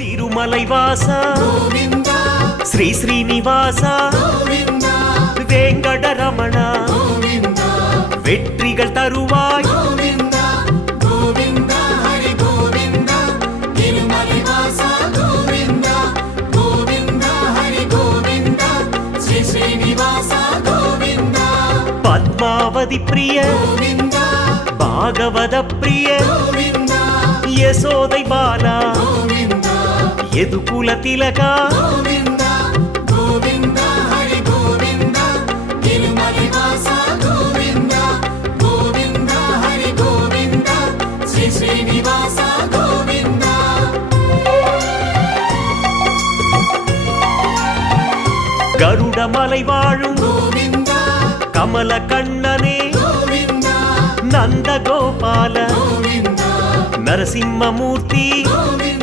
திருமலை வாசா கோவிந்தா ஸ்ரீ ஸ்ரீனிவாசா கோவிந்தா வேங்கடரமணா கோவிந்தா வெற்றிகள் தருவாய் கோவிந்தா கோவிந்தா ஹரி கோவிந்தா திருமலை வாசா கோவிந்தா கோவிந்தா ஹரி கோவிந்தா ஸ்ரீ ஸ்ரீனிவாசா கோவிந்தா பத்மாவதி பிரிய கோவிந்தா பாகவத பிரிய கோவிந்தா யசோதை பாலா கோவிந்தா ಯದುಕುಲ ತಿಲಕ கோவிந்தா கோவிந்தா ஹரி கோவிந்தா திருமலை வாசா கோவிந்தா கோவிந்தா ஹரி கோவிந்தா ஸ்ரீ ஸ்ரீனிவாசா கோவிந்தா கருடமலை வாழும் கோவிந்தா கமல கண்ணனே கோவிந்தா நந்த கோபால கோவிந்தா நரசிம்மமூர்த்தி கோவிந்தா